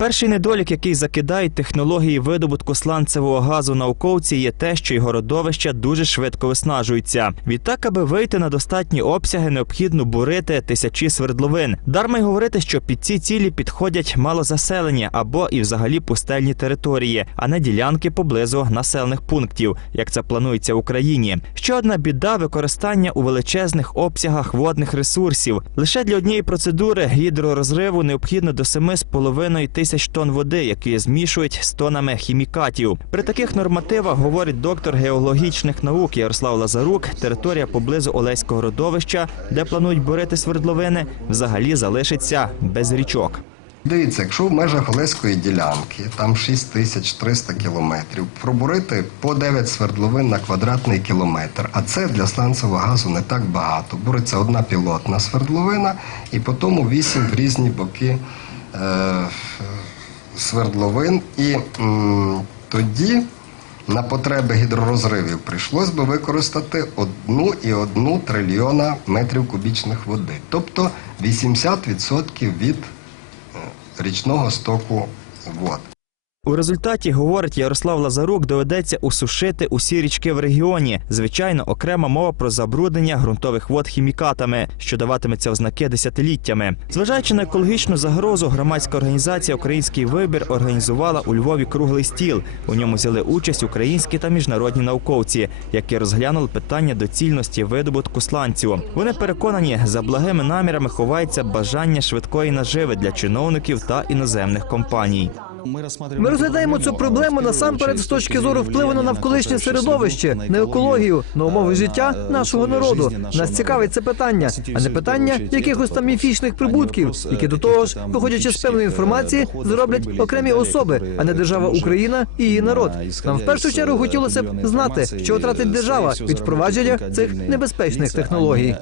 Перший недолік, який закидають технології видобутку сланцевого газу науковці, є те, що його родовища дуже швидко виснажуються. Відтак, аби вийти на достатні обсяги, необхідно бурити тисячі свердловин. Дарма й говорити, що під ці цілі підходять малозаселені або і взагалі пустельні території, а не ділянки поблизу населених пунктів, як це планується в Україні. Ще одна біда використання у величезних обсягах водних ресурсів. Лише для однієї процедури гідророзриву необхідно до 7,5 тисяч тонн води, які змішують з тонами хімікатів. При таких нормативах, говорить доктор геологічних наук Ярослав Лазарук, територія поблизу Олеського родовища, де планують бурити свердловини, взагалі залишиться без річок. Дивіться, якщо в межах Олеської ділянки, там 6300 кілометрів, пробурити по 9 свердловин на квадратний кілометр, а це для сланцевого газу не так багато. Буриться одна пілотна свердловина і потім 8 в різні боки свердловин. І м, тоді на потреби гідророзривів прийшлось би використати одну і одну трильйона метрів кубічних води, тобто 80% від е, річного стоку вод. У результаті, говорить Ярослав Лазарук, доведеться усушити усі річки в регіоні. Звичайно, окрема мова про забруднення ґрунтових вод хімікатами, що даватиметься ознаки десятиліттями. Зважаючи на екологічну загрозу, громадська організація Український вибір організувала у Львові круглий стіл. У ньому взяли участь українські та міжнародні науковці, які розглянули питання доцільності видобутку сланцю. Вони переконані, за благими намірами ховається бажання швидкої наживи для чиновників та іноземних компаній. Ми розглядаємо цю проблему насамперед з точки зору впливу на навколишнє середовище, на екологію, на умови життя нашого народу. Нас цікавить це питання, а не питання якихось там міфічних прибутків, які до того ж, виходячи з певної інформації, зроблять окремі особи, а не держава Україна і її народ. Нам в першу чергу хотілося б знати, що втратить держава від впровадження цих небезпечних технологій.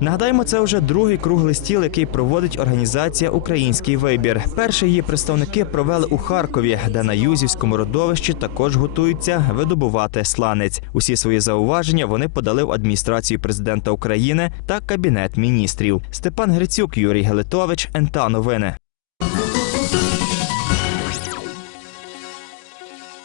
Нагадаємо, це вже другий круглий стіл, який проводить організація Український вибір. Перші її представники провели у Харкові, де на Юзівському родовищі також готуються видобувати сланець. Усі свої зауваження вони подали в адміністрацію президента України та кабінет міністрів. Степан Грицюк, Юрій Гелетович, НТА Новини.